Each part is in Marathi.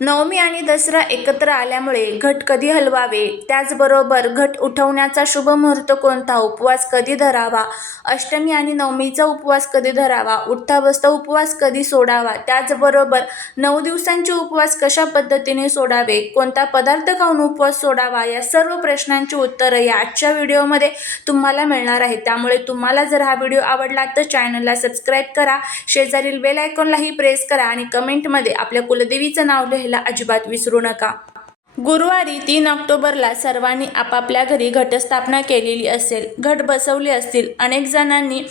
नवमी आणि दसरा एकत्र आल्यामुळे घट कधी हलवावे, त्याचबरोबर घट उठवण्याचा शुभ मुहूर्त कोणता, उपवास कधी धरावा, अष्टमी आणि नवमीचा उपवास कधी धरावा, उठता बसता उपवास कधी सोडावा, त्याचबरोबर 9 दिवसांचे उपवास कशा पद्धतीने सोडावे, कोणता पदार्थ खाऊन उपवास सोडावा, या सर्व प्रश्नांची उत्तरं या आजच्या व्हिडिओमध्ये तुम्हाला मिळणार आहे. त्यामुळे तुम्हाला जर हा व्हिडिओ आवडला तर चॅनलला सबस्क्राईब करा, शेजारील बेल आयकॉनलाही प्रेस करा आणि कमेंटमध्ये आपल्या कुलदेवीचं नाव लिहायला अजिबात विसरू नका. गुरुवारी 3 ऑक्टोबरला सर्वांनी आपापल्या घरी घटस्थापना केलेली असेल, घट बसवले असतील, अनेक जणांनी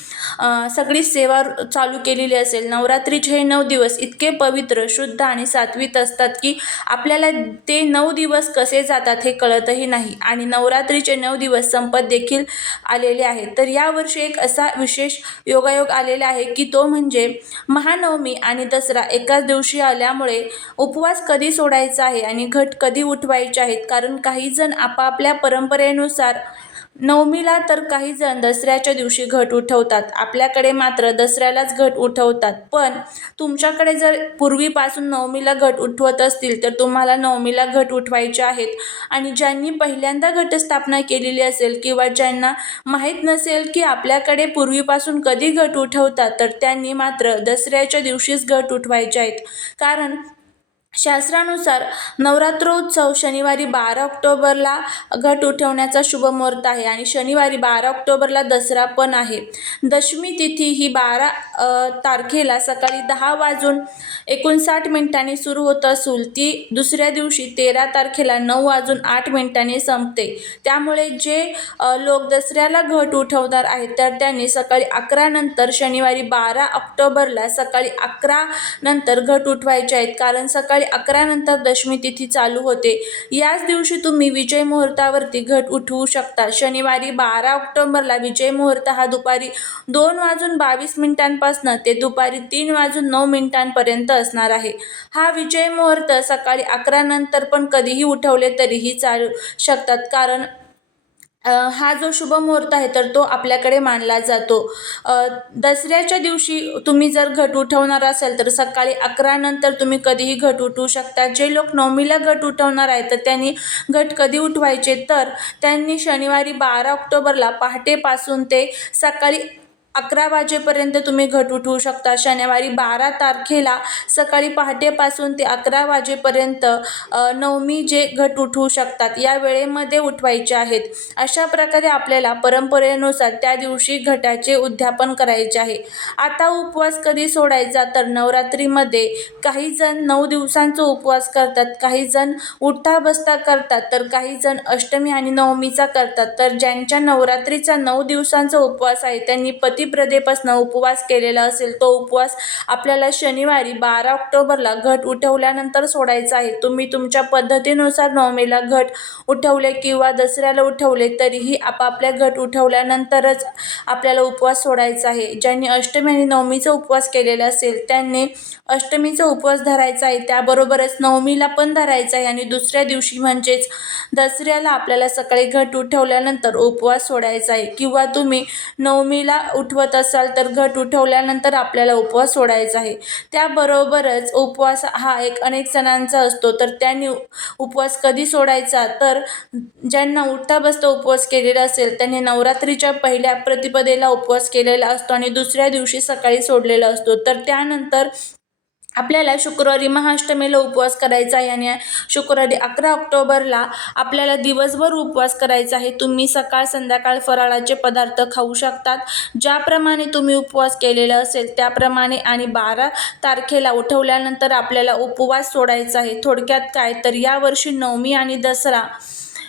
सगळी सेवा चालू केलेली असेल. नवरात्रीचे हे 9 दिवस इतके पवित्र, शुद्ध आणि सात्विक असतात की आपल्याला ते 9 दिवस कसे जातात हे कळतही नाही आणि नवरात्रीचे 9 दिवस संपत देखील आलेले आहेत. तर यावर्षी एक असा विशेष योगायोग आलेला आहे की तो म्हणजे महानवमी आणि दसरा एकाच दिवशी आल्यामुळे उपवास कधी सोडायचा आहे आणि घट कधी उठवायचे आहेत. कारण काही जण आपापल्या परंपरेनुसार नवमीला तर काही जण दसऱ्याच्या दिवशी घट उठवतात. आपल्याकडे मात्र दसऱ्यालाच घट उठवतात. पण तुमच्याकडे जर पूर्वीपासून नवमीला घट उठवत असतील तर तुम्हाला नवमीला घट उठवायचे आहेत. आणि ज्यांनी पहिल्यांदा घटस्थापना केलेली असेल किंवा ज्यांना माहीत नसेल की आपल्याकडे पूर्वीपासून कधी घट उठवतात तर त्यांनी मात्र दसऱ्याच्या दिवशीच घट उठवायचे आहेत. कारण शास्त्रानुसार नवरात्रोत्सव शनिवारी 12 ऑक्टोबरला घट उठवण्याचा शुभ मुहूर्त आहे आणि शनिवारी 12 ऑक्टोबरला दसरा पण आहे. दशमी तिथी ही 12 तारखेला सकाळी 10:59 सुरू होत असून ती दुसऱ्या दिवशी 13 तारखेला 9:08 संपते. त्यामुळे जे लोक दसऱ्याला घट उठवणार आहेत तर त्यांनी सकाळी 11 नंतर शनिवारी 12 ऑक्टोबरला सकाळी 11 नंतर घट उठवायचे आहेत. कारण सकाळी 11 नंतर दशमी तिथी चालू होते. याच दिवशी तुम्ही विजय मुहूर्तावरती घट उठवू शकता. शनिवारी 12 ऑक्टोबरला विजय मुहूर्त हा दुपारी 2:22 पासून ते दुपारी 3:09 पर्यंत असणार आहे. हा विजय मुहूर्त सकाळी 11 नंतर पण कधीही उठवले तरीही चालू शकतात. कारण हा जो शुभ मुहूर्त आहे तर तो आपल्याकडे मानला जातो. दसऱ्याच्या दिवशी तुम्ही जर घट उठवणार असाल तर सकाळी 11 नंतर तुम्ही कधीही घट उठवू शकता. जे लोक नवमीला घट उठवणार आहेत तर त्यांनी घट कधी उठवायचे तर त्यांनी शनिवारी 12 ऑक्टोबरला पहाटेपासून ते सकाळी 11 वाजेपर्यंत तुम्ही घट उठवू शकता. शनिवारी 12 तारखेला सकाळी पहाटेपासून ते 11 वाजेपर्यंत नवमी जे घट उठवू शकतात या वेळेमध्ये उठवायचे आहेत. अशा प्रकारे आपल्याला परंपरेनुसार त्या दिवशी घटाचे उद्यापन करायचे आहे. आता उपवास कधी सोडायचा तर नवरात्रीमध्ये काही जण 9 दिवसांचा उपवास करतात, काही जण उठता बसता करतात, तर काही जण अष्टमी आणि नवमीचा करतात. तर ज्यांच्या नवरात्रीचा 9 दिवसांचा उपवास आहे त्यांनी पतिप्रदेपासून उपवास केलेला असेल तो उपवास आपल्याला शनिवारी 12 ऑक्टोबरला घट उठवल्यानंतर सोडायचा आहे. तुम्ही तुमच्या पद्धतीनुसार नवमीला घट उठवले किंवा दसऱ्याला उठवले तरीही आपापल्या घट उठवल्यानंतरच आपल्याला उपवास सोडायचा आहे. ज्यांनी अष्टमी आणि नवमीचा उपवास केलेला असेल त्यांनी अष्टमीचा उपवास धरायचा आहे, त्याबरोबरच नवमीला पण धरायचा आहे आणि दुसऱ्या दिवशी म्हणजेच दसऱ्याला आपल्याला सकाळी घट उठवल्यानंतर उपवास सोडायचा आहे. किंवा तुम्ही नवमीला उठवत असाल तर घट उठवल्यानंतर आपल्याला उपवास सोडायचा आहे. त्याबरोबरच उपवास हा एक अनेक जणांचा असतो. तर त्यांनी उपवास कधी सोडायचा तर ज्यांना उठता बसता उपवास केलेला असेल त्यांनी नवरात्रीच्या पहिल्या प्रतिपदेला उपवास केलेला असतो आणि दुसऱ्या दिवशी सकाळी सोडलेला असतो. तर त्यानंतर आपल्याला शुक्रवारी महाअष्टमीला उपवास करायचा आहे आणि शुक्रवारी 11 ऑक्टोबरला आपल्याला दिवसभर उपवास करायचा आहे. तुम्ही सकाळ संध्याकाळ फराळाचे पदार्थ खाऊ शकतात. ज्याप्रमाणे तुम्ही उपवास केलेला असेल त्याप्रमाणे आणि 12 तारखेला उठवल्यानंतर आपल्याला उपवास सोडायचा आहे. थोडक्यात काय तर यावर्षी नवमी आणि दसरा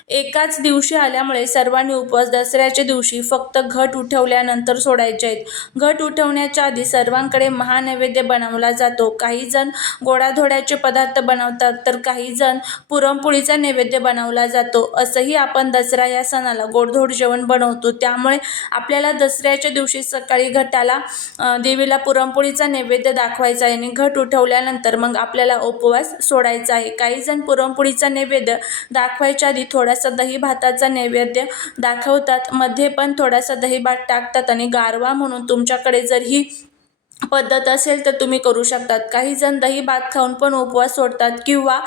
एकाच दिवशी आल्यामुळे सर्वांनी उपवास दसऱ्याच्या दिवशी फक्त घट उठवल्यानंतर सोडायचे आहेत. घट उठवण्याच्या आधी सर्वांकडे महानैवेद्य बनवला जातो. काही जण गोडाधोडाचे पदार्थ बनवतात तर काही जण पुरणपोळीचा नैवेद्य बनवला जातो. असंही आपण दसरा या सणाला गोडधोड जेवण बनवतो. त्यामुळे आपल्याला दसऱ्याच्या दिवशी सकाळी घटाला देवीला पुरणपोळीचा नैवेद्य दाखवायचा आहे आणि घट उठवल्यानंतर मग आपल्याला उपवास सोडायचा आहे. काही जण पुरणपोळीचा नैवेद्य दाखवायच्या आधी थोडासा दही भाताचा नैवेद्य दाखवतात, मध्ये पण थोडासा दही भात टाकतात आणि गारवा म्हणून तुमच्याकडे जर ही पद्धत असेल तर तुम्ही करू शकतात. काही जण दही भात खाऊन पण उपवास सोडतात किंवा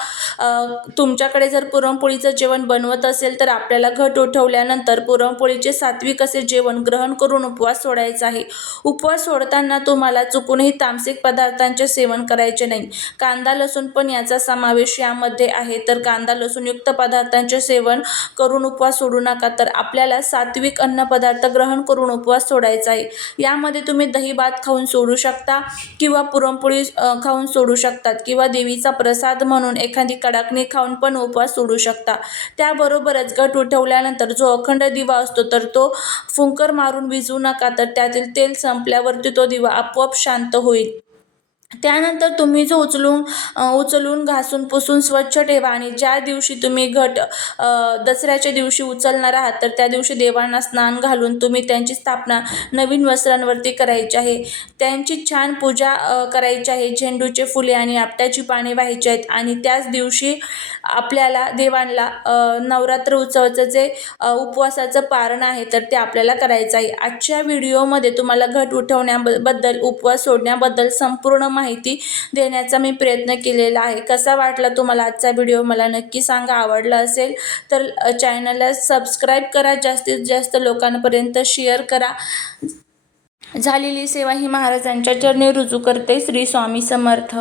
तुमच्याकडे जर पुरणपोळीचं जेवण बनवत असेल तर आपल्याला घट उठवल्यानंतर पुरणपोळीचे सात्विक असे जेवण ग्रहण करून उपवास सोडायचा आहे. उपवास सोडताना तुम्हाला चुकूनही तामसिक पदार्थांचे सेवन करायचे नाही. कांदा लसूण पण याचा समावेश यामध्ये आहे. तर कांदा लसूणयुक्त पदार्थांचे सेवन करून उपवास सोडू नका. तर आपल्याला सात्विक अन्नपदार्थ ग्रहण करून उपवास सोडायचा आहे. यामध्ये तुम्ही दही भात खाऊन सोडू शकता किंवा पुरणपोळी खाऊन सोडू शकतात किंवा देवीचा प्रसाद म्हणून एखादी कडाकणी खाऊन पण उपवास सोडू शकता. त्याबरोबरच घट उठवल्यानंतर जो अखंड दिवा असतो तर तो फुंकर मारून विझवू नका. तर त्यातील तेल संपल्यावरती तो दिवा आपोआप शांत होईल. त्यानंतर तुम्ही जो उचलून घासून पुसून स्वच्छ ठेवा आणि ज्या दिवशी तुम्ही घट दसऱ्याच्या दिवशी उचलणार आहात तर त्या दिवशी देवांना स्नान घालून तुम्ही त्यांची स्थापना नवीन वस्त्रांवरती करायची आहे. त्यांची छान पूजा करायची आहे. झेंडूचे फुले आणि आपट्याची पाने व्हायची आहेत आणि त्याच दिवशी आपल्याला देवांना नवरात्र उत्सवाचं जे उपवासाचं पारण आहे तर ते आपल्याला करायचं आहे. आजच्या व्हिडिओमध्ये तुम्हाला घट उठवण्याबद्दल उपवास सोडण्याबद्दल संपूर्ण माहिती देण्याचा मी प्रयत्न केलेला आहे. कसा वाटला तुम्हाला आजचा व्हिडिओ मला नक्की सांगा. आवडला असेल तर चॅनलला सबस्क्राईब करा. जास्तीत जास्त लोकांपर्यंत शेअर करा. झालेली सेवा ही महाराजांच्या चरणी रुजू करते. श्री स्वामी समर्थ.